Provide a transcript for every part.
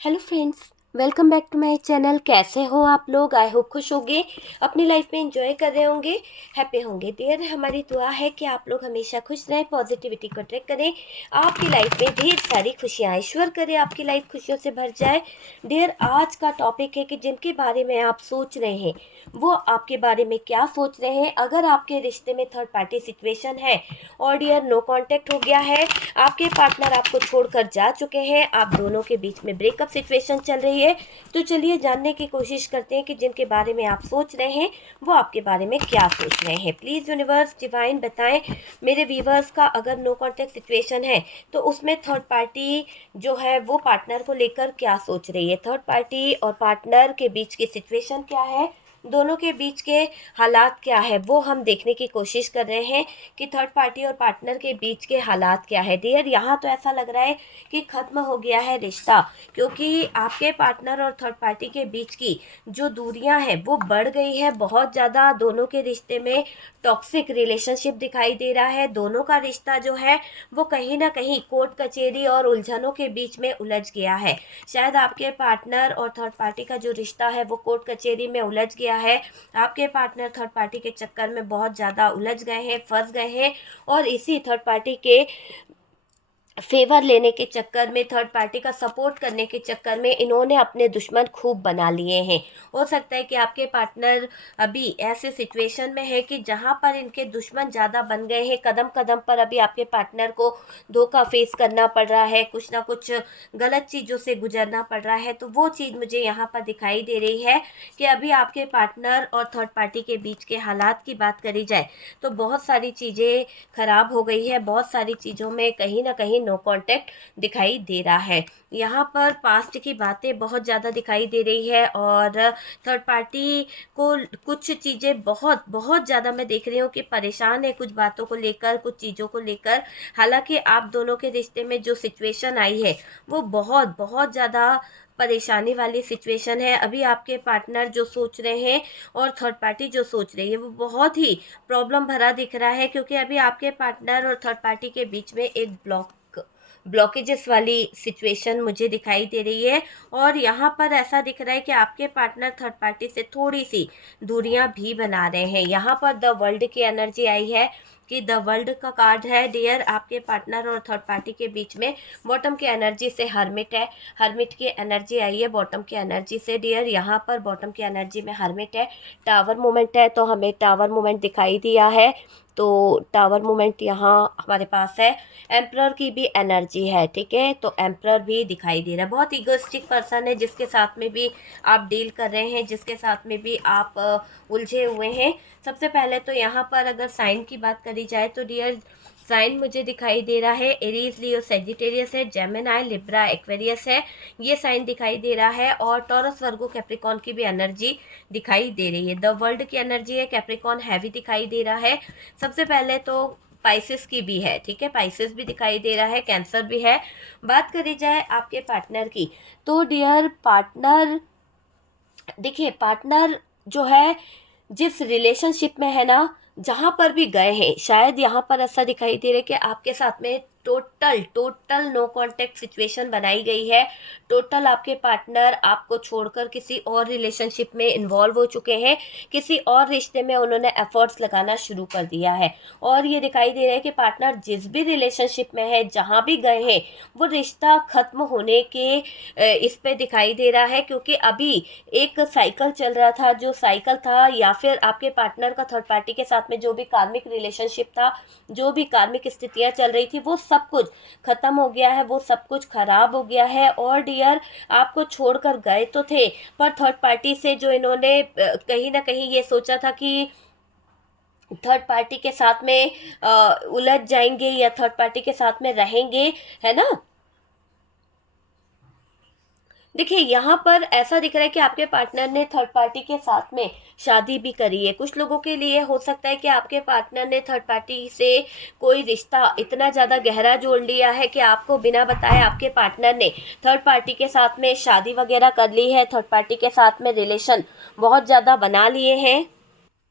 Hello friends, welcome back to my channel. कैसे हो आप लोग? आई होप खुश होंगे, अपनी लाइफ में एंजॉय कर रहे होंगे, हैप्पी होंगे। डियर, हमारी दुआ है कि आप लोग हमेशा खुश रहें, पॉजिटिविटी को ट्रैक करें, आपकी लाइफ में ढेर सारी खुशियाँ ईश्वर करे आपकी लाइफ खुशियों से भर जाए। डियर, आज का टॉपिक है कि जिनके बारे में आप सोच रहे हैं वो आपके बारे में क्या सोच रहे हैं। अगर आपके रिश्ते में थर्ड पार्टी सिचुएशन है और डियर नो कांटेक्ट हो गया है, आपके पार्टनर आपको छोड़कर जा चुके हैं, आप दोनों के बीच में ब्रेकअप सिचुएशन चल रही है, तो चलिए जानने की कोशिश करते हैं कि जिनके बारे में आप सोच रहे हैं वो आपके बारे में क्या सोच रहे हैं। प्लीज़ यूनिवर्स डिवाइन बताएं मेरे व्यूवर्स का, अगर नो कॉन्टेक्ट सिचुएशन है तो उसमें थर्ड पार्टी जो है वो पार्टनर को लेकर क्या सोच रही है। थर्ड पार्टी और पार्टनर के बीच की सिचुएशन क्या है, दोनों के बीच के हालात क्या है, वो हम देखने की कोशिश कर रहे हैं कि थर्ड पार्टी और पार्टनर के बीच के हालात क्या है। डियर, यहाँ तो ऐसा लग रहा है कि ख़त्म हो गया है रिश्ता, क्योंकि आपके पार्टनर और थर्ड पार्टी के बीच की जो दूरियां हैं वो बढ़ गई है बहुत ज़्यादा। दोनों के रिश्ते में टॉक्सिक रिलेशनशिप दिखाई दे रहा है। दोनों का रिश्ता जो है वो कहीं ना कहीं कोर्ट कचहरी और उलझनों के बीच में उलझ गया है। शायद आपके पार्टनर और थर्ड पार्टी का जो रिश्ता है वो कोर्ट कचहरी में उलझ गया है। आपके पार्टनर थर्ड पार्टी के चक्कर में बहुत ज़्यादा उलझ गए हैं, फंस गए हैं, और इसी थर्ड पार्टी के फेवर लेने के चक्कर में, थर्ड पार्टी का सपोर्ट करने के चक्कर में इन्होंने अपने दुश्मन खूब बना लिए हैं। हो सकता है कि आपके पार्टनर अभी ऐसे सिचुएशन में है कि जहां पर इनके दुश्मन ज़्यादा बन गए हैं, कदम कदम पर अभी आपके पार्टनर को धोखा फेस करना पड़ रहा है, कुछ ना कुछ गलत चीज़ों से गुजरना पड़ रहा है। तो वो चीज़ मुझे यहाँ पर दिखाई दे रही है कि अभी आपके पार्टनर और थर्ड पार्टी के बीच के हालात की बात करी जाए तो बहुत सारी चीज़ें खराब हो गई है, बहुत सारी चीज़ों में कहीं ना कहीं नो कांटेक्ट दिखाई दे रहा है। यहाँ पर पास्ट की बातें बहुत ज़्यादा दिखाई दे रही है, और थर्ड पार्टी को कुछ चीज़ें बहुत बहुत ज़्यादा मैं देख रही हूँ कि परेशान है कुछ बातों को लेकर, कुछ चीज़ों को लेकर। हालांकि आप दोनों के रिश्ते में जो सिचुएशन आई है वो बहुत बहुत ज़्यादा परेशानी वाली सिचुएशन है। अभी आपके पार्टनर जो सोच रहे हैं और थर्ड पार्टी जो सोच रही है वो बहुत ही प्रॉब्लम भरा दिख रहा है, क्योंकि अभी आपके पार्टनर और थर्ड पार्टी के बीच में एक ब्लॉकेजेस वाली सिचुएशन मुझे दिखाई दे रही है। और यहाँ पर ऐसा दिख रहा है कि आपके पार्टनर थर्ड पार्टी से थोड़ी सी दूरियां भी बना रहे हैं। यहाँ पर द वर्ल्ड की एनर्जी आई है कि द वर्ल्ड का कार्ड है। डियर, आपके पार्टनर और थर्ड पार्टी के बीच में बॉटम की एनर्जी से हर्मिट है, हर्मिट की एनर्जी आई है बॉटम की एनर्जी से। डियर, यहाँ पर बॉटम की एनर्जी में हर्मिट है, टावर मोमेंट है, तो हमें टावर मोमेंट दिखाई दिया है। तो टावर मोमेंट यहाँ हमारे पास है। एम्परर की भी एनर्जी है, ठीक है, तो एम्परर भी दिखाई दे रहा है। बहुत इगोइस्टिक पर्सन है जिसके साथ में भी आप डील कर रहे हैं, जिसके साथ में भी आप उलझे हुए हैं। सबसे पहले तो यहाँ पर अगर साइन की बात करी जाए तो डियर, साइन मुझे दिखाई दे रहा है एरीज, लियो, सेजिटेरियस है, जेमिनाई, लिब्रा, एक्वेरियस है, ये साइन दिखाई दे रहा है। और टॉरस, वर्गो, कैप्रिकॉन की भी एनर्जी दिखाई दे रही है। द वर्ल्ड की एनर्जी है, कैप्रिकॉन हैवी दिखाई दे रहा है। सबसे पहले तो पाइसेस की भी है, ठीक है, पाइसेस भी दिखाई दे रहा है, कैंसर भी है। बात करी जाए आपके पार्टनर की तो डियर, पार्टनर देखिए, पार्टनर जो है जिस रिलेशनशिप में है ना, जहाँ पर भी गए हैं, शायद यहाँ पर ऐसा दिखाई दे रहा है कि आपके साथ में total total no contact situation बनाई गई है। टोटल आपके पार्टनर आपको छोड़कर किसी और रिलेशनशिप में इन्वॉल्व हो चुके हैं, किसी और रिश्ते में उन्होंने एफर्ट्स लगाना शुरू कर दिया है। और ये दिखाई दे रहा है कि पार्टनर जिस भी रिलेशनशिप में है, जहाँ भी गए हैं, वो रिश्ता खत्म होने के इस पे दिखाई दे रहा है, क्योंकि अभी एक साइकिल चल रहा था, जो साइकिल था, या फिर आपके पार्टनर का थर्ड पार्टी के साथ में जो भी कार्मिक रिलेशनशिप था, जो भी कार्मिक स्थितियां चल रही थी, वो सब कुछ खत्म हो गया है, वो सब कुछ खराब हो गया है। और डियर, आपको छोड़कर गए तो थे, पर थर्ड पार्टी से जो इन्होंने कहीं ना कहीं ये सोचा था कि थर्ड पार्टी के साथ में उलझ जाएंगे या थर्ड पार्टी के साथ में रहेंगे, है ना। देखिए, यहाँ पर ऐसा दिख रहा है कि आपके पार्टनर ने थर्ड पार्टी के साथ में शादी भी करी है। कुछ लोगों के लिए हो सकता है कि आपके पार्टनर ने थर्ड पार्टी से कोई रिश्ता इतना ज़्यादा गहरा जोड़ लिया है कि आपको बिना बताए आपके पार्टनर ने थर्ड पार्टी के साथ में शादी वगैरह कर ली है, थर्ड पार्टी के साथ में रिलेशन बहुत ज़्यादा बना लिए हैं।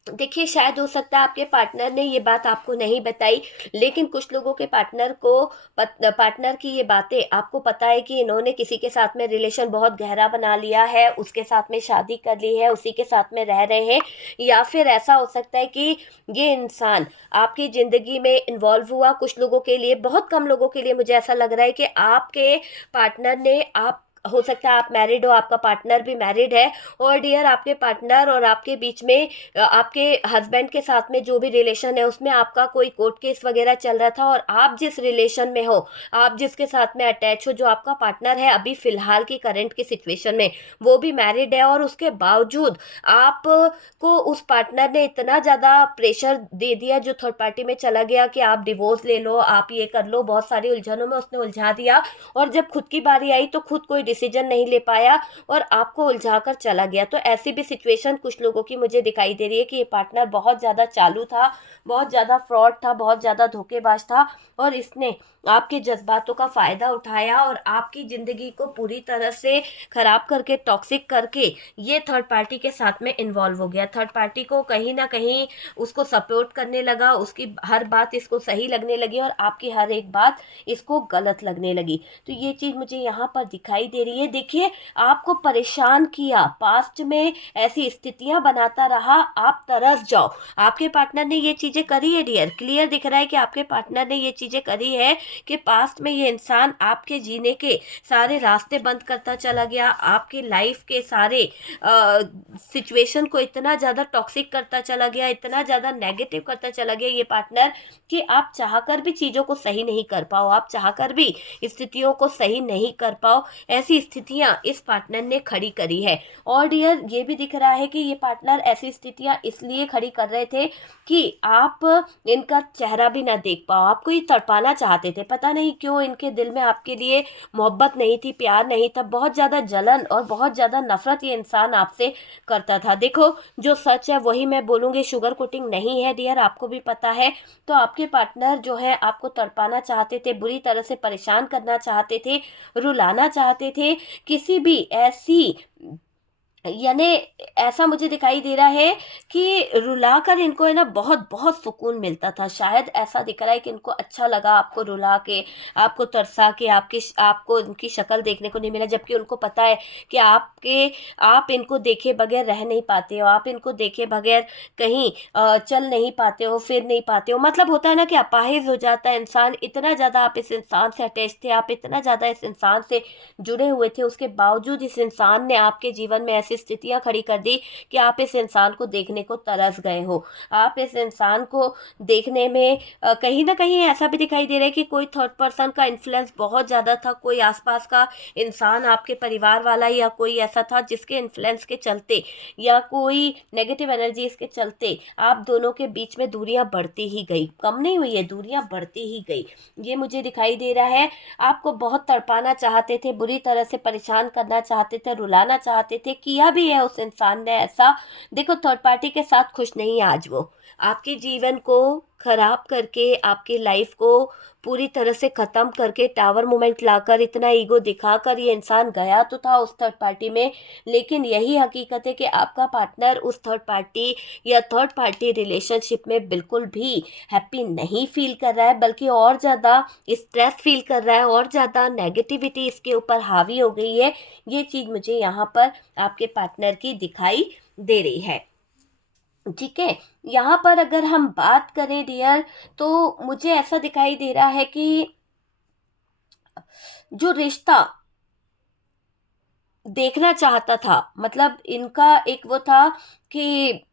देखिए, शायद हो सकता है आपके पार्टनर ने ये बात आपको नहीं बताई, लेकिन कुछ लोगों के पार्टनर की ये बातें आपको पता है कि इन्होंने किसी के साथ में रिलेशन बहुत गहरा बना लिया है, उसके साथ में शादी कर ली है, उसी के साथ में रह रहे हैं। या फिर ऐसा हो सकता है कि ये इंसान आपकी ज़िंदगी में इन्वॉल्व हुआ। कुछ लोगों के लिए, बहुत कम लोगों के लिए मुझे ऐसा लग रहा है कि आपके पार्टनर ने आप हो सकता है आप मैरिड हो, आपका पार्टनर भी मैरिड है, और डियर आपके पार्टनर और आपके बीच में आपके हस्बैंड के साथ में जो भी रिलेशन है उसमें आपका कोई कोर्ट केस वगैरह चल रहा था, और आप जिस रिलेशन में हो, आप जिसके साथ में अटैच हो, जो आपका पार्टनर है अभी फिलहाल की करंट की सिचुएशन में, वो भी मैरिड है, और उसके बावजूद आपको उस पार्टनर ने इतना ज़्यादा प्रेशर दे दिया जो थर्ड पार्टी में चला गया कि आप डिवोर्स ले लो, आप ये कर लो, बहुत सारी उलझनों में उसने उलझा दिया। और जब खुद की बारी आई तो खुद कोई डिसीजन नहीं ले पाया और आपको उलझा कर चला गया। तो ऐसी भी सिचुएशन कुछ लोगों की मुझे दिखाई दे रही है कि ये पार्टनर बहुत ज़्यादा चालू था, बहुत ज़्यादा फ्रॉड था, बहुत ज़्यादा धोखेबाज था, और इसने आपके जज्बातों का फ़ायदा उठाया और आपकी ज़िंदगी को पूरी तरह से ख़राब करके, टॉक्सिक करके ये थर्ड पार्टी के साथ में इन्वॉल्व हो गया। थर्ड पार्टी को कहीं ना कहीं उसको सपोर्ट करने लगा, उसकी हर बात इसको सही लगने लगी और आपकी हर एक बात इसको गलत लगने लगी। तो ये चीज़ मुझे यहाँ पर दिखाई दे रही है। देखिए, आपको परेशान किया, पास्ट में ऐसी स्थितियां बनाता रहा, आप तरस जाओ। आपके पार्टनर ने ये चीज़ें करी है डियर, क्लियर दिख रहा है कि आपके पार्टनर ने ये चीज़ें करी है कि पास्ट में ये इंसान आपके जीने के सारे रास्ते बंद करता चला गया, आपकी लाइफ के सारे सिचुएशन को इतना ज़्यादा टॉक्सिक करता चला गया, इतना ज़्यादा नेगेटिव करता चला गया ये पार्टनर, कि आप चाहकर भी चीज़ों को सही नहीं कर पाओ, आप चाहकर भी स्थितियों को सही नहीं कर पाओ। ऐसी स्थितियां इस पार्टनर ने खड़ी करी है। और डियर, ये भी दिख रहा है कि ये पार्टनर ऐसी स्थितियां इसलिए खड़ी कर रहे थे कि आप इनका चेहरा भी ना देख पाओ, आपको ये तड़पाना चाहते थे। पता नहीं क्यों इनके दिल में आपके लिए मोहब्बत नहीं थी, प्यार नहीं था, बहुत ज़्यादा जलन और बहुत ज़्यादा नफरत ये इंसान आपसे करता था। देखो, जो सच है वही मैं बोलूँगी, शुगर कोटिंग नहीं है डियर, आपको भी पता है। तो आपके पार्टनर जो है आपको तड़पाना चाहते थे, बुरी तरह से परेशान करना चाहते थे, रुलाना चाहते थे, किसी भी ऐसी, यानी ऐसा मुझे दिखाई दे रहा है कि रुला कर इनको है ना बहुत बहुत सुकून मिलता था। शायद ऐसा दिख रहा है कि इनको अच्छा लगा आपको रुला के, आपको तरसा के, आपको इनकी शक्ल देखने को नहीं मिला, जबकि उनको पता है कि आप इनको देखे बगैर रह नहीं पाते हो, आप इनको देखे बगैर कहीं चल नहीं पाते हो, फिर नहीं पाते हो। मतलब होता है ना कि अपाहिज हो जाता है इंसान, इतना ज़्यादा आप इस इंसान से अटैच थे, आप इतना ज़्यादा इस इंसान से जुड़े हुए थे, उसके बावजूद इस इंसान ने आपके जीवन में ऐसी स्थितियां खड़ी कर दी कि आप इस इंसान को देखने को तरस गए हो। आप इस इंसान को देखने में कहीं ना कहीं ऐसा भी दिखाई दे रहा है कि कोई थर्ड पर्सन का इन्फ्लुएंस बहुत ज़्यादा था, कोई आसपास का इंसान, आपके परिवार वाला या कोई ऐसा था जिसके इन्फ्लुएंस के चलते या कोई नेगेटिव एनर्जीज के चलते आप दोनों के बीच में दूरियां बढ़ती ही गई, कम नहीं हुई है, दूरियां बढ़ती ही गई। ये मुझे दिखाई दे रहा है। आपको बहुत तड़पाना चाहते थे, बुरी तरह से परेशान करना चाहते थे, रुलाना चाहते थे, किया भी है उस इंसान ने ऐसा। देखो, थर्ड पार्टी के साथ खुश नहीं है आज वो, आपके जीवन को खराब करके, आपकी लाइफ को पूरी तरह से ख़त्म करके, टावर मोमेंट लाकर, इतना ईगो दिखाकर ये इंसान गया तो था उस थर्ड पार्टी में, लेकिन यही हकीकत है कि आपका पार्टनर उस थर्ड पार्टी या थर्ड पार्टी रिलेशनशिप में बिल्कुल भी हैप्पी नहीं फील कर रहा है, बल्कि और ज़्यादा स्ट्रेस फील कर रहा है, और ज़्यादा नेगेटिविटी इसके ऊपर हावी हो गई है। ये चीज़ मुझे यहाँ पर आपके पार्टनर की दिखाई दे रही है। ठीक है, यहाँ पर अगर हम बात करें डियर, तो मुझे ऐसा दिखाई दे रहा है कि जो रिश्ता देखना चाहता था, मतलब इनका एक वो था कि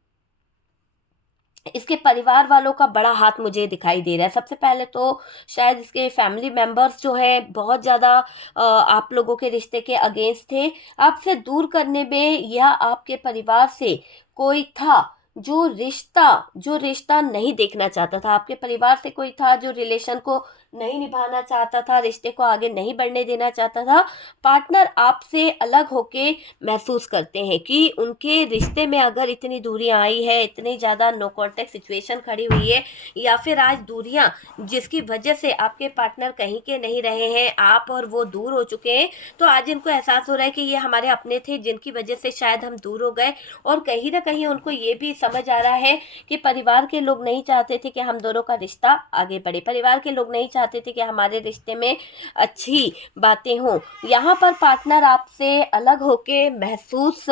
इसके परिवार वालों का बड़ा हाथ मुझे दिखाई दे रहा है। सबसे पहले तो शायद इसके फैमिली मेंबर्स जो हैं बहुत ज़्यादा आप लोगों के रिश्ते के अगेंस्ट थे, आपसे दूर करने में, या आपके परिवार से कोई था जो रिश्ता नहीं देखना चाहता था, आपके परिवार से कोई था जो रिलेशन को नहीं निभाना चाहता था, रिश्ते को आगे नहीं बढ़ने देना चाहता था, पार्टनर आपसे अलग होके महसूस करते हैं कि उनके रिश्ते में अगर इतनी दूरियां आई है, इतनी ज़्यादा नो कॉन्टैक्ट सिचुएशन खड़ी हुई है, या फिर आज दूरियां जिसकी वजह से आपके पार्टनर कहीं के नहीं रहे हैं, आप और वो दूर हो चुके हैं, तो आज इनको एहसास हो रहा है कि ये हमारे अपने थे जिनकी वजह से शायद हम दूर हो गए। और कहीं ना कहीं उनको ये भी समझ आ रहा है कि परिवार के लोग नहीं चाहते थे कि हम दोनों का रिश्ता आगे बढ़े, परिवार के लोग नहीं चाहते थे कि हमारे रिश्ते में अच्छी बातें हों। यहाँ पर पार्टनर आपसे अलग होके महसूस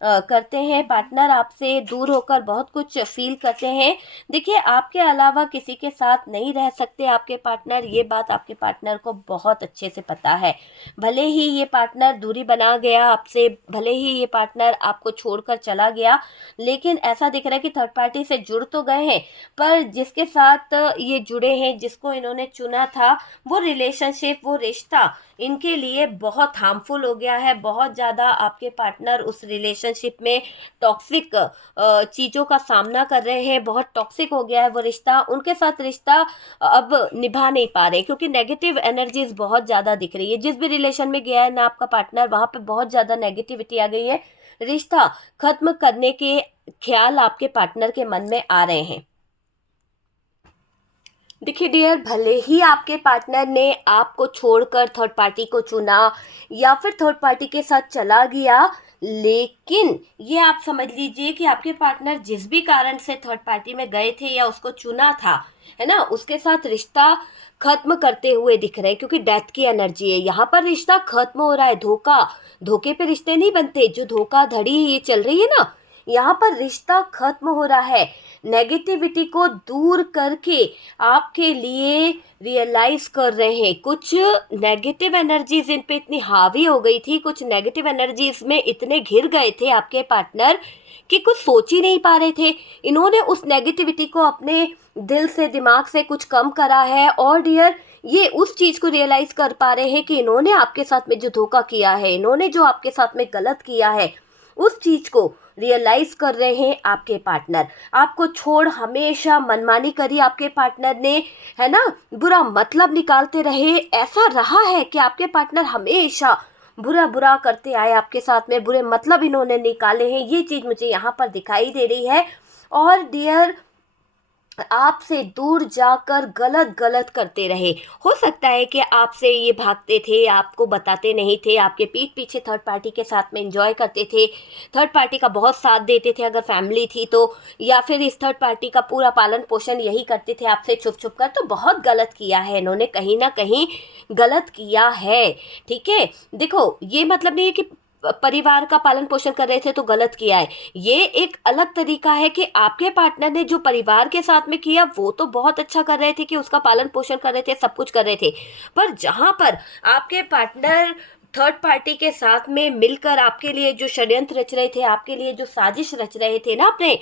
करते हैं, पार्टनर आपसे दूर होकर बहुत कुछ फील करते हैं। देखिए, आपके अलावा किसी के साथ नहीं रह सकते आपके पार्टनर, ये बात आपके पार्टनर को बहुत अच्छे से पता है। भले ही ये पार्टनर दूरी बना गया आपसे, भले ही ये पार्टनर आपको छोड़कर चला गया, लेकिन ऐसा दिख रहा है कि थर्ड पार्टी से जुड़ तो गए हैं, पर जिसके साथ ये जुड़े हैं, जिसको इन्होंने चुना था, वो रिलेशनशिप, वो रिश्ता इनके लिए बहुत हार्मफुल हो गया है। बहुत ज़्यादा आपके पार्टनर उस रिलेशनशिप में टॉक्सिक चीज़ों का सामना कर रहे हैं, बहुत टॉक्सिक हो गया है वो रिश्ता, उनके साथ रिश्ता अब निभा नहीं पा रहे क्योंकि नेगेटिव एनर्जीज बहुत ज़्यादा दिख रही है। जिस भी रिलेशन में गया है ना आपका पार्टनर, वहाँ पे बहुत ज़्यादा नेगेटिविटी आ गई है, रिश्ता खत्म करने के ख्याल आपके पार्टनर के मन में आ रहे हैं। देखिए डियर, भले ही आपके पार्टनर ने आपको छोड़कर थर्ड पार्टी को चुना या फिर थर्ड पार्टी के साथ चला गया, लेकिन ये आप समझ लीजिए कि आपके पार्टनर जिस भी कारण से थर्ड पार्टी में गए थे या उसको चुना था, है ना, उसके साथ रिश्ता खत्म करते हुए दिख रहे हैं क्योंकि डेथ की एनर्जी है यहाँ पर। रिश्ता खत्म हो रहा है, धोखे पे रिश्ते नहीं बनते, जो धोखाधड़ी ये चल रही है ना, यहाँ पर रिश्ता खत्म हो रहा है। नेगेटिविटी को दूर करके आपके लिए रियलाइज कर रहे हैं। कुछ नेगेटिव एनर्जीज इन पे इतनी हावी हो गई थी, कुछ नेगेटिव एनर्जीज में इतने घिर गए थे आपके पार्टनर कि कुछ सोच ही नहीं पा रहे थे। इन्होंने उस नेगेटिविटी को अपने दिल से, दिमाग से कुछ कम करा है। और डियर, ये उस चीज़ को रियलाइज कर पा रहे हैं कि इन्होंने आपके साथ में जो धोखा किया है, इन्होंने जो आपके साथ में गलत किया है, उस चीज़ को रियलाइज कर रहे हैं आपके पार्टनर। आपको छोड़ हमेशा मनमानी करी आपके पार्टनर ने, है ना, बुरा मतलब निकालते रहे। ऐसा रहा है कि आपके पार्टनर हमेशा बुरा बुरा करते आए आपके साथ में, बुरे मतलब इन्होंने निकाले हैं, ये चीज़ मुझे यहाँ पर दिखाई दे रही है। और डियर, आपसे दूर जाकर गलत गलत करते रहे। हो सकता है कि आपसे ये भागते थे, आपको बताते नहीं थे, आपके पीठ पीछे थर्ड पार्टी के साथ में एंजॉय करते थे, थर्ड पार्टी का बहुत साथ देते थे अगर फैमिली थी तो, या फिर इस थर्ड पार्टी का पूरा पालन पोषण यही करते थे आपसे छुप छुप कर। तो बहुत गलत किया है इन्होंने, कहीं ना कहीं गलत किया है। ठीक है, देखो, ये मतलब नहीं है कि परिवार का पालन पोषण कर रहे थे तो गलत किया है। ये एक अलग तरीका है कि आपके पार्टनर ने जो परिवार के साथ में किया वो तो बहुत अच्छा कर रहे थे कि उसका पालन पोषण कर रहे थे, सब कुछ कर रहे थे, पर जहाँ पर आपके पार्टनर थर्ड पार्टी के साथ में मिलकर आपके लिए जो षड्यंत्र रच रहे थे, आपके लिए जो साजिश रच रहे थे ना, अपने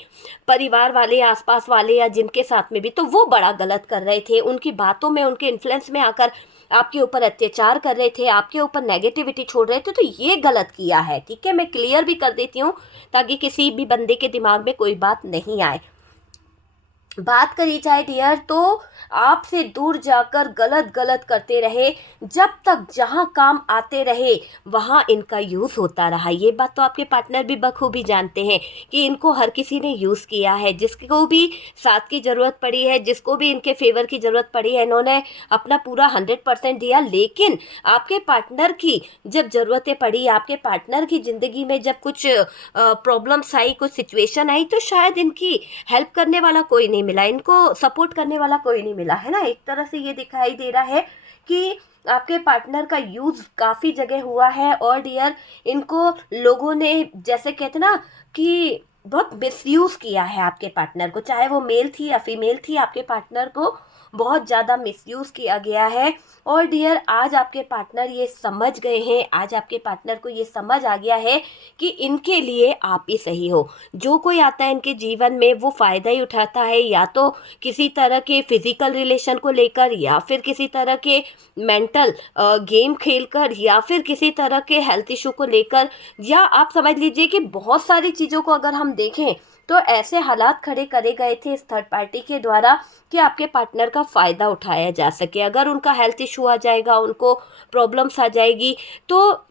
परिवार वाले, आसपास वाले या जिनके साथ में भी, तो वो बड़ा गलत कर रहे थे। उनकी बातों में, उनके इन्फ्लुएंस में आकर आपके ऊपर अत्याचार कर रहे थे, आपके ऊपर नेगेटिविटी छोड़ रहे थे, तो ये गलत किया है। ठीक है, मैं क्लियर भी कर देती हूँ ताकि किसी भी बंदे के दिमाग में कोई बात नहीं आए। बात करी जाए डियर, तो आपसे दूर जाकर गलत गलत करते रहे, जब तक जहाँ काम आते रहे वहाँ इनका यूज़ होता रहा। ये बात तो आपके पार्टनर भी बखूबी जानते हैं कि इनको हर किसी ने यूज़ किया है। जिसको भी साथ की ज़रूरत पड़ी है, जिसको भी इनके फेवर की ज़रूरत पड़ी है, इन्होंने अपना पूरा 100% दिया। लेकिन आपके पार्टनर की जब ज़रूरतें पड़ी, आपके पार्टनर की ज़िंदगी में जब कुछ प्रॉब्लम्स आई, कुछ सिचुएशन आई, तो शायद इनकी हेल्प करने वाला कोई नहीं मिला, इनको सपोर्ट करने वाला कोई नहीं मिला, है ना। एक तरह से ये दिखाई दे रहा है कि आपके पार्टनर का यूज़ काफ़ी जगह हुआ है। और डियर, इनको लोगों ने, जैसे कहते ना, कि बहुत मिसयूज़ किया है आपके पार्टनर को, चाहे वो मेल थी या फीमेल थी, आपके पार्टनर को बहुत ज़्यादा मिसयूज़ किया गया है। और डियर, आज आपके पार्टनर ये समझ गए हैं, आज आपके पार्टनर को ये समझ आ गया है कि इनके लिए आप ही सही हो। जो कोई आता है इनके जीवन में वो फ़ायदा ही उठाता है, या तो किसी तरह के फिज़िकल रिलेशन को लेकर, या फिर किसी तरह के मेंटल गेम खेलकर, या फिर किसी तरह के हेल्थ इशू को लेकर, या आप समझ लीजिए कि बहुत सारी चीज़ों को अगर हम देखें तो ऐसे हालात खड़े करे गए थे इस थर्ड पार्टी के द्वारा कि आपके पार्टनर का फ़ायदा उठाया जा सके। अगर उनका हेल्थ इशू आ जाएगा, उनको प्रॉब्लम्स आ जाएगी, तो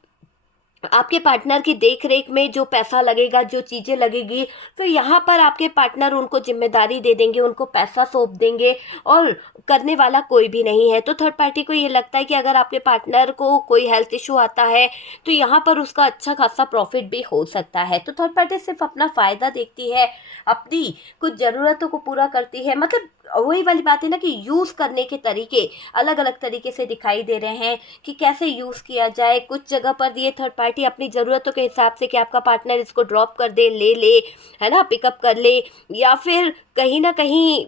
आपके पार्टनर की देख रेख में जो पैसा लगेगा, जो चीज़ें लगेगी, तो यहाँ पर आपके पार्टनर उनको जिम्मेदारी दे देंगे, उनको पैसा सौंप देंगे और करने वाला कोई भी नहीं है। तो थर्ड पार्टी को ये लगता है कि अगर आपके पार्टनर को कोई हेल्थ इशू आता है तो यहाँ पर उसका अच्छा खासा प्रॉफिट भी हो सकता है। तो थर्ड पार्टी सिर्फ अपना फ़ायदा देखती है, अपनी कुछ ज़रूरतों को पूरा करती है। मतलब वही वाली बात है ना कि यूज़ करने के तरीके अलग अलग तरीके से दिखाई दे रहे हैं कि कैसे यूज़ किया जाए। कुछ जगह पर ये थर्ड पार्टी अपनी ज़रूरतों के हिसाब से कि आपका पार्टनर इसको ड्रॉप कर दे, ले ले, है ना, पिकअप कर ले, या फिर कहीं ना कहीं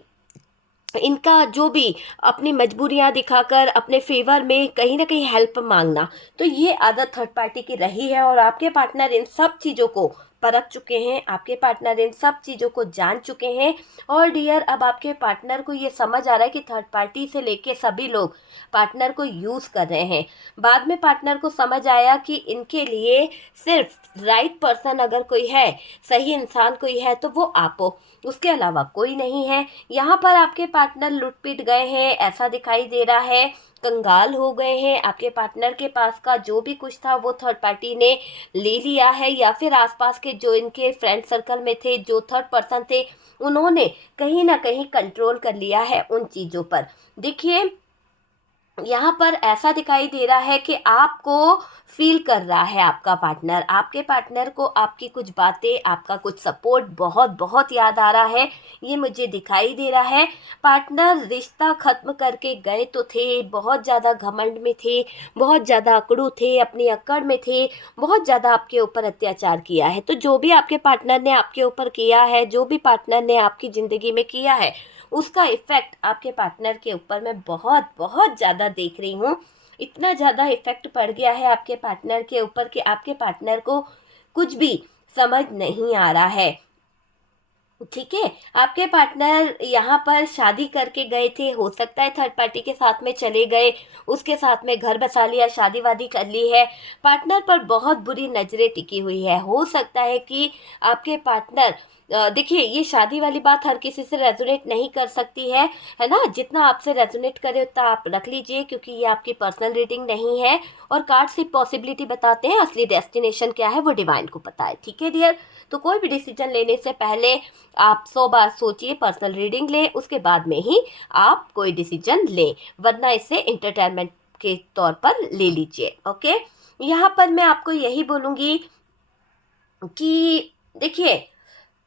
इनका जो भी अपनी मजबूरियां दिखाकर अपने फेवर में कहीं ना कहीं हेल्प मांगना, तो ये आदत थर्ड पार्टी की रही है। और आपके पार्टनर इन सब चीज़ों को परख चुके हैं, आपके पार्टनर इन सब चीज़ों को जान चुके हैं। और डियर, अब आपके पार्टनर को ये समझ आ रहा है कि थर्ड पार्टी से लेके सभी लोग पार्टनर को यूज़ कर रहे हैं। बाद में पार्टनर को समझ आया कि इनके लिए सिर्फ राइट पर्सन अगर कोई है, सही इंसान कोई है, तो वो आप हो, उसके अलावा कोई नहीं है। यहाँ पर आपके पार्टनर लुट पिट गए हैं, ऐसा दिखाई दे रहा है, कंगाल हो गए हैं। आपके पार्टनर के पास का जो भी कुछ था वो थर्ड पार्टी ने ले लिया है, या फिर आसपास के जो इनके फ्रेंड सर्कल में थे, जो थर्ड पर्सन थे, उन्होंने कहीं ना कहीं कंट्रोल कर लिया है उन चीज़ों पर। देखिए, यहाँ पर ऐसा दिखाई दे रहा है कि आपको फील कर रहा है आपका पार्टनर, आपके पार्टनर को आपकी कुछ बातें, आपका कुछ सपोर्ट बहुत बहुत याद आ रहा है, ये मुझे दिखाई दे रहा है। पार्टनर रिश्ता ख़त्म करके गए तो थे, बहुत ज़्यादा घमंड में थे, बहुत ज़्यादा अकड़ू थे, अपनी अकड़ में थे, बहुत ज़्यादा आपके ऊपर अत्याचार किया है। तो जो भी आपके पार्टनर ने आपके ऊपर किया है, जो भी पार्टनर ने आपकी ज़िंदगी में किया है, उसका इफ़ेक्ट आपके पार्टनर के ऊपर मैं बहुत बहुत ज़्यादा देख रही हूँ। इतना ज़्यादा इफ़ेक्ट पड़ गया है आपके पार्टनर के ऊपर कि आपके पार्टनर को कुछ भी समझ नहीं आ रहा है। ठीक है, आपके पार्टनर यहाँ पर शादी करके गए थे, हो सकता है थर्ड पार्टी के साथ में चले गए, उसके साथ में घर बसा लिया, शादी वादी कर ली है। पार्टनर पर बहुत बुरी नज़रें टिकी हुई है। हो सकता है कि आपके पार्टनर, देखिए, ये शादी वाली बात हर किसी से रेजोनेट नहीं कर सकती है ना। जितना आपसे रेजोनेट करे उतना आप रख लीजिए, क्योंकि ये आपकी पर्सनल रीडिंग नहीं है और कार्ड सिर्फ पॉसिबिलिटी बताते हैं, असली डेस्टिनेशन क्या है वो डिवाइन को पता है। ठीक है डियर, तो कोई भी डिसीजन लेने से पहले आप 100 बार सोचिए, पर्सनल रीडिंग लें, उसके बाद में ही आप कोई डिसीजन लें, वरना इसे एंटरटेनमेंट के तौर पर ले लीजिए। ओके, यहाँ पर मैं आपको यही बोलूँगी कि देखिए,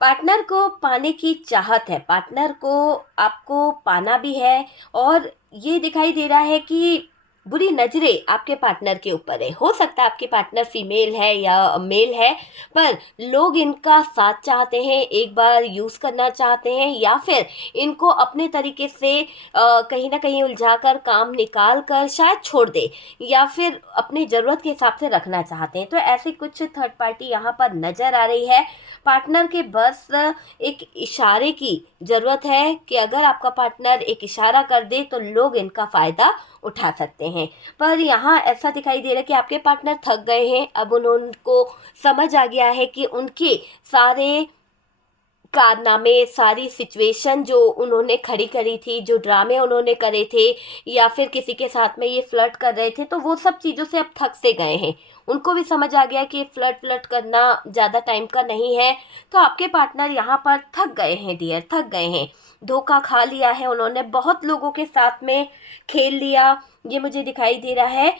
पार्टनर को पाने की चाहत है, पार्टनर को आपको पाना भी है, और ये दिखाई दे रहा है कि बुरी नज़रें आपके पार्टनर के ऊपर है। हो सकता है आपके पार्टनर फीमेल है या मेल है, पर लोग इनका साथ चाहते हैं, एक बार यूज़ करना चाहते हैं, या फिर इनको अपने तरीके से कहीं ना कहीं उलझा कर, काम निकाल कर शायद छोड़ दे, या फिर अपनी ज़रूरत के हिसाब से रखना चाहते हैं। तो ऐसे कुछ थर्ड पार्टी यहाँ पर नज़र आ रही है। पार्टनर के बस एक इशारे की ज़रूरत है कि अगर आपका पार्टनर एक इशारा कर दे तो लोग इनका फ़ायदा उठा सकते हैं। पर यहाँ ऐसा दिखाई दे रहा है कि आपके पार्टनर थक गए हैं। अब उनको समझ आ गया है कि उनके सारे कारनामे, सारी सिचुएशन जो उन्होंने खड़ी करी थी, जो ड्रामे उन्होंने करे थे, या फिर किसी के साथ में ये फ्लर्ट कर रहे थे, तो वो सब चीज़ों से अब थक से गए हैं। उनको भी समझ आ गया कि फ्लर्ट करना ज़्यादा टाइम का नहीं है। तो आपके पार्टनर यहाँ पर थक गए हैं डियर, थक गए हैं। धोखा खा लिया है उन्होंने, बहुत लोगों के साथ में खेल लिया, ये मुझे दिखाई दे रहा है।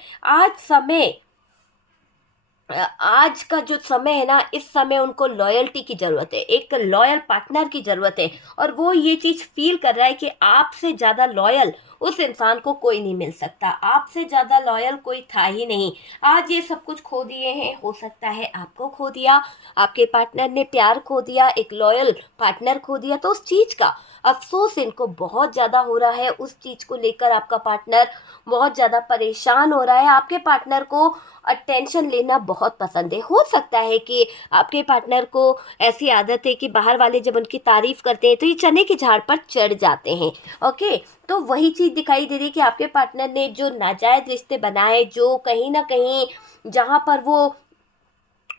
आज का जो समय है ना, इस समय उनको लॉयल्टी की ज़रूरत है, एक लॉयल पार्टनर की ज़रूरत है। और वो ये चीज़ फील कर रहा है कि आपसे ज़्यादा लॉयल उस इंसान को कोई नहीं मिल सकता, आपसे ज़्यादा लॉयल कोई था ही नहीं। आज ये सब कुछ खो दिए हैं, हो सकता है आपको खो दिया, आपके पार्टनर ने प्यार खो दिया, एक लॉयल पार्टनर खो दिया, तो उस चीज़ का अफसोस इनको बहुत ज़्यादा हो रहा है। उस चीज़ को लेकर आपका पार्टनर बहुत ज़्यादा परेशान हो रहा है। आपके पार्टनर को अटेंशन लेना बहुत पसंद है। हो सकता है कि आपके पार्टनर को ऐसी आदत है कि बाहर वाले जब उनकी तारीफ़ करते हैं तो ये चने के झाड़ पर चढ़ जाते हैं। ओके, तो वही चीज़ दिखाई दे रही है कि आपके पार्टनर ने जो नाजायज़ रिश्ते बनाए, जो कहीं ना कहीं जहाँ पर वो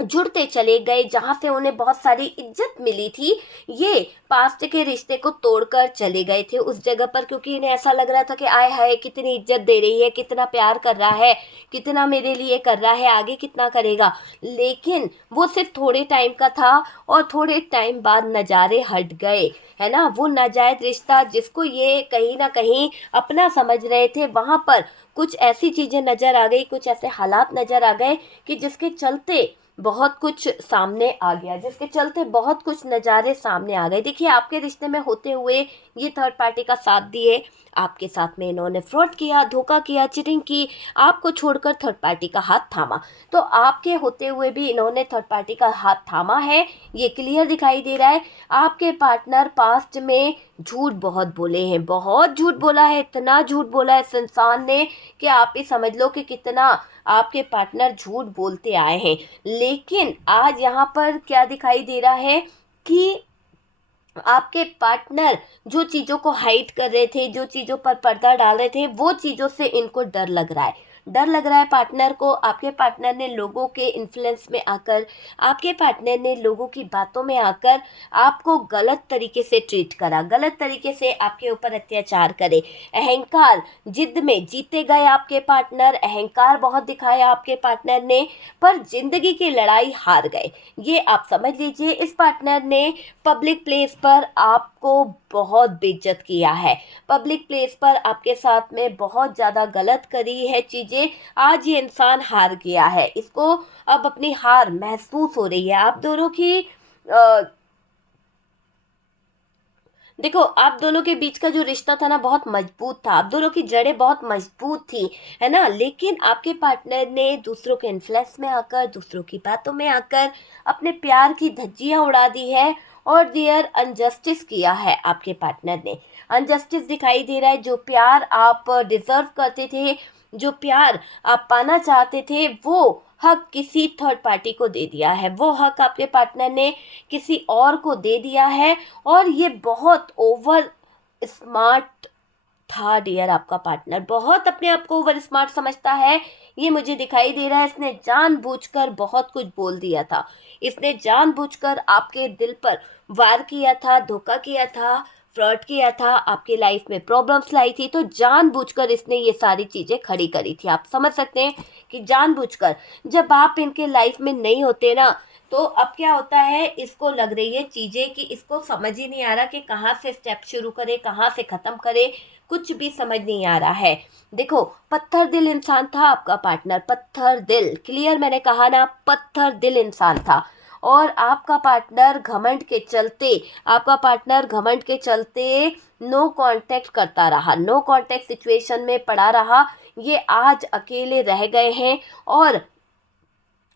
जुड़ते चले गए, जहाँ से उन्हें बहुत सारी इज्जत मिली थी, ये पास्ट के रिश्ते को तोड़कर चले गए थे उस जगह पर, क्योंकि इन्हें ऐसा लग रहा था कि आय हाय कितनी इज्जत दे रही है, कितना प्यार कर रहा है, कितना मेरे लिए कर रहा है, आगे कितना करेगा। लेकिन वो सिर्फ थोड़े टाइम का था और थोड़े टाइम बाद नज़ारे हट गए, है ना। वो नाजायज़ रिश्ता जिसको ये कहीं ना कहीं अपना समझ रहे थे, वहाँ पर कुछ ऐसी चीज़ें नज़र आ गई, कुछ ऐसे हालात नज़र आ गए कि जिसके चलते बहुत कुछ सामने आ गया, जिसके चलते बहुत कुछ नज़ारे सामने आ गए। देखिए, आपके रिश्ते में होते हुए ये थर्ड पार्टी का साथ दिए, आपके साथ में इन्होंने फ्रॉड किया, धोखा किया, चीटिंग की, आपको छोड़कर थर्ड पार्टी का हाथ थामा। तो आपके होते हुए भी इन्होंने थर्ड पार्टी का हाथ थामा है, ये क्लियर दिखाई दे रहा है। आपके पार्टनर पास्ट में झूठ बहुत बोले हैं, बहुत झूठ बोला है, इतना झूठ बोला है इस इंसान ने कि आप ही समझ लो कि कितना आपके पार्टनर झूठ बोलते आए हैं। लेकिन आज यहाँ पर क्या दिखाई दे रहा है कि आपके पार्टनर जो चीज़ों को हाइड कर रहे थे, जो चीज़ों पर पर्दा डाल रहे थे, वो चीज़ों से इनको डर लग रहा है। डर लग रहा है पार्टनर को। आपके पार्टनर ने लोगों के इन्फ्लुएंस में आकर, आपके पार्टनर ने लोगों की बातों में आकर आपको गलत तरीके से ट्रीट करा, गलत तरीके से आपके ऊपर अत्याचार करे। अहंकार, जिद में जीते गए आपके पार्टनर, अहंकार बहुत दिखाया आपके पार्टनर ने, पर जिंदगी की लड़ाई हार गए। ये आप समझ लीजिए। इस पार्टनर ने पब्लिक प्लेस पर आपको बहुत बेइज्जत किया है, पब्लिक प्लेस पर आपके साथ में बहुत ज़्यादा गलत करी है चीज़ें। आज ये इंसान हार गया है, इसको अब अपनी हार महसूस हो रही है। आप दोनों की देखो, आप दोनों के बीच का जो रिश्ता था ना, बहुत मजबूत था, आप दोनों की जड़ें बहुत मजबूत थी, है ना। लेकिन आपके पार्टनर ने दूसरों के इन्फ्लुएंस में आकर, दूसरों की बातों में आकर अपने प्यार की धज्जियां उड़ा दी है और देयर अनजस्टिस किया है। आपके पार्टनर ने अनजस्टिस दिखाई दे रहा है। जो प्यार आप डिजर्व करते थे, जो प्यार आप पाना चाहते थे, वो हक किसी थर्ड पार्टी को दे दिया है, वो हक आपके पार्टनर ने किसी और को दे दिया है। और ये बहुत ओवर स्मार्ट था डियर, आपका पार्टनर बहुत अपने आप को ओवर स्मार्ट समझता है। ये मुझे दिखाई दे रहा है, इसने जानबूझकर बहुत कुछ बोल दिया था, इसने जानबूझकर आपके दिल पर वार किया था, धोखा किया था, फ्रॉड किया था, आपकी लाइफ में प्रॉब्लम्स लाई थी, तो जानबूझकर इसने ये सारी चीज़ें खड़ी करी थी। आप समझ सकते हैं कि जानबूझकर। जब आप इनके लाइफ में नहीं होते ना, तो अब क्या होता है, इसको लग रही है चीज़ें कि इसको समझ ही नहीं आ रहा कि कहाँ से स्टेप शुरू करे, कहाँ से ख़त्म करे, कुछ भी समझ नहीं आ रहा है। देखो, पत्थर दिल इंसान था आपका पार्टनर, पत्थर दिल, क्लियर मैंने कहा ना, पत्थर दिल इंसान था। और आपका पार्टनर घमंड के चलते, आपका पार्टनर घमंड के चलते नो कांटेक्ट करता रहा, नो कांटेक्ट सिचुएशन में पड़ा रहा। ये आज अकेले रह गए हैं और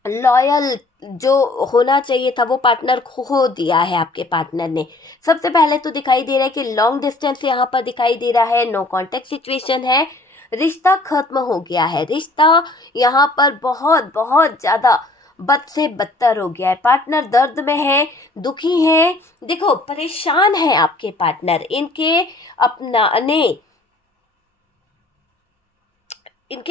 लॉयल जो होना चाहिए था वो पार्टनर खो दिया है आपके पार्टनर ने। सबसे पहले तो दिखाई दे रहा है कि लॉन्ग डिस्टेंस यहाँ पर दिखाई दे रहा है, नो कांटेक्ट सिचुएशन है, रिश्ता खत्म हो गया है, रिश्ता यहाँ पर बहुत बहुत ज़्यादा बद से बदतर हो गया है। पार्टनर दर्द में है, दुखी है, देखो परेशान है आपके पार्टनर। इनके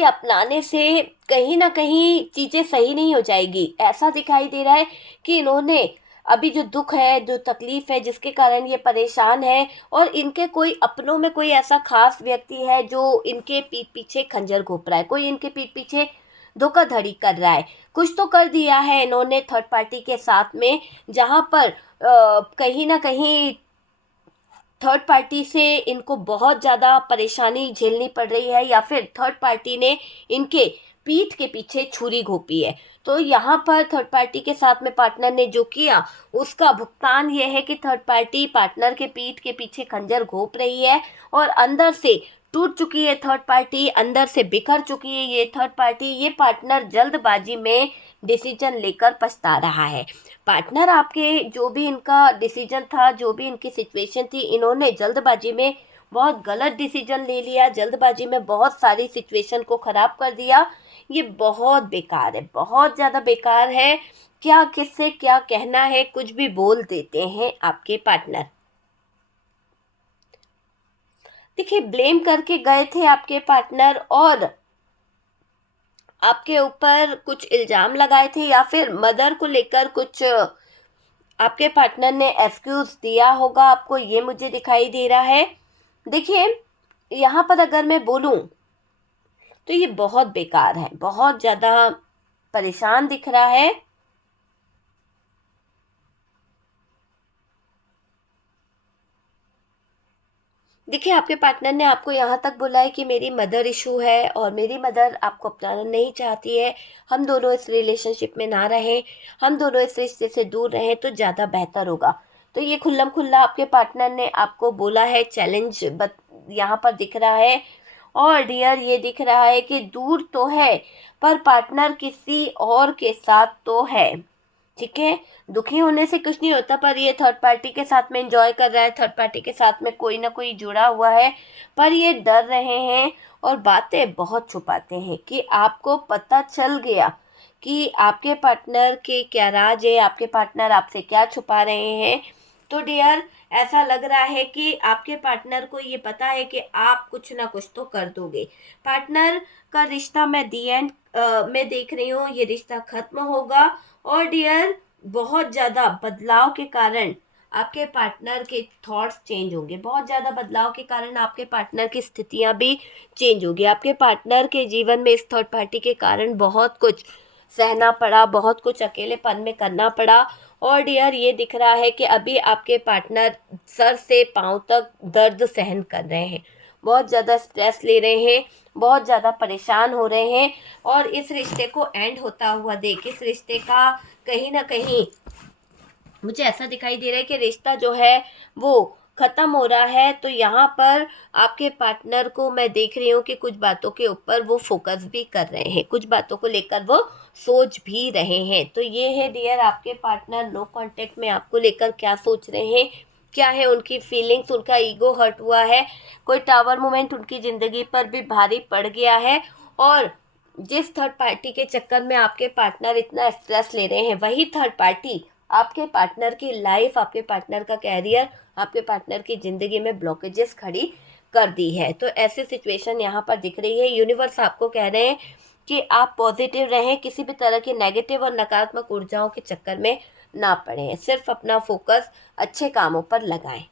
अपनाने से कहीं ना कहीं चीज़ें सही नहीं हो जाएगी। ऐसा दिखाई दे रहा है कि इन्होंने अभी जो दुख है, जो तकलीफ है, जिसके कारण ये परेशान है, और इनके कोई अपनों में कोई ऐसा खास व्यक्ति है जो इनके पीठ पीछे खंजर घोंप रहा है, कोई इनके पीठ पीछे धोखाधड़ी कर रहा है। कुछ तो कर दिया है इन्होंने थर्ड पार्टी के साथ में, जहाँ पर कहीं ना कहीं थर्ड पार्टी से इनको बहुत ज़्यादा परेशानी झेलनी पड़ रही है, या फिर थर्ड पार्टी ने इनके पीठ के पीछे छुरी घोंपी है। तो यहाँ पर थर्ड पार्टी के साथ में पार्टनर ने जो किया, उसका भुगतान ये है कि थर्ड पार्टी पार्टनर के पीठ के पीछे खंजर घोंप रही है और अंदर से टूट चुकी है थर्ड पार्टी, अंदर से बिखर चुकी है ये थर्ड पार्टी। ये पार्टनर जल्दबाजी में डिसीजन लेकर पछता रहा है। पार्टनर आपके जो भी इनका डिसीजन था, जो भी इनकी सिचुएशन थी, इन्होंने जल्दबाजी में बहुत गलत डिसीजन ले लिया, जल्दबाजी में बहुत सारी सिचुएशन को ख़राब कर दिया। ये बहुत बेकार है, बहुत ज़्यादा बेकार है। क्या किससे क्या कहना है, कुछ भी बोल देते हैं आपके पार्टनर। देखिए, ब्लेम करके गए थे आपके पार्टनर और आपके ऊपर कुछ इल्ज़ाम लगाए थे या फिर मदर को लेकर कुछ आपके पार्टनर ने एक्सक्यूज़ दिया होगा आपको, ये मुझे दिखाई दे रहा है। देखिए, यहाँ पर अगर मैं बोलूँ तो ये बहुत बेकार है, बहुत ज़्यादा परेशान दिख रहा है। देखिए, आपके पार्टनर ने आपको यहाँ तक बोला है कि मेरी मदर इशू है और मेरी मदर आपको अपनाना नहीं चाहती है, हम दोनों इस रिलेशनशिप में ना रहें, हम दोनों इस रिश्ते से दूर रहें तो ज़्यादा बेहतर होगा। तो ये खुल्लम खुल्ला आपके पार्टनर ने आपको बोला है, चैलेंज यहाँ पर दिख रहा है। और डियर, ये दिख रहा है कि दूर तो है पर पार्टनर किसी और के साथ तो है। ठीक है, दुखी होने से कुछ नहीं होता, पर ये थर्ड पार्टी के साथ में एंजॉय कर रहा है, थर्ड पार्टी के साथ में कोई ना कोई जुड़ा हुआ है, पर ये डर रहे हैं और बातें बहुत छुपाते हैं कि आपको पता चल गया कि आपके पार्टनर के क्या राज है, आपके पार्टनर आपसे क्या छुपा रहे हैं। तो डियर, ऐसा लग रहा है कि आपके पार्टनर को ये पता है कि आप कुछ ना कुछ तो कर दोगे। पार्टनर का रिश्ता मैं दी एंड में देख रही हूँ, ये रिश्ता खत्म होगा। और डियर, बहुत ज़्यादा बदलाव के कारण आपके पार्टनर के थॉट्स चेंज होंगे, बहुत ज़्यादा बदलाव के कारण आपके पार्टनर की स्थितियाँ भी चेंज होगी। आपके पार्टनर के जीवन में इस थर्ड पार्टी के कारण बहुत कुछ सहना पड़ा, बहुत कुछ अकेलेपन में करना पड़ा। और डियर, ये दिख रहा है कि अभी आपके पार्टनर सर से पाँव तक दर्द सहन कर रहे हैं, बहुत ज़्यादा स्ट्रेस ले रहे हैं, बहुत ज़्यादा परेशान हो रहे हैं। और इस रिश्ते को एंड होता हुआ देख, इस रिश्ते का कहीं ना कहीं मुझे ऐसा दिखाई दे रहा है कि रिश्ता जो है वो ख़त्म हो रहा है। तो यहाँ पर आपके पार्टनर को मैं देख रही हूँ कि कुछ बातों के ऊपर वो फोकस भी कर रहे हैं, कुछ बातों को लेकर वो सोच भी रहे हैं। तो ये है डियर, आपके पार्टनर नो कांटेक्ट में आपको लेकर क्या सोच रहे हैं, क्या है उनकी फीलिंग्स, उनका ईगो हर्ट हुआ है, कोई टावर मोमेंट उनकी ज़िंदगी पर भी भारी पड़ गया है। और जिस थर्ड पार्टी के चक्कर में आपके पार्टनर इतना स्ट्रेस ले रहे हैं, वही थर्ड पार्टी आपके पार्टनर की लाइफ, आपके पार्टनर का कैरियर, आपके पार्टनर की ज़िंदगी में ब्लॉकेजेस खड़ी कर दी है। तो ऐसी सिचुएशन यहाँ पर दिख रही है। यूनिवर्स आपको कह रहे हैं कि आप पॉजिटिव रहें, किसी भी तरह की नेगेटिव और नकारात्मक ऊर्जाओं के चक्कर में ना पड़ें, सिर्फ अपना फोकस अच्छे कामों पर लगाएं।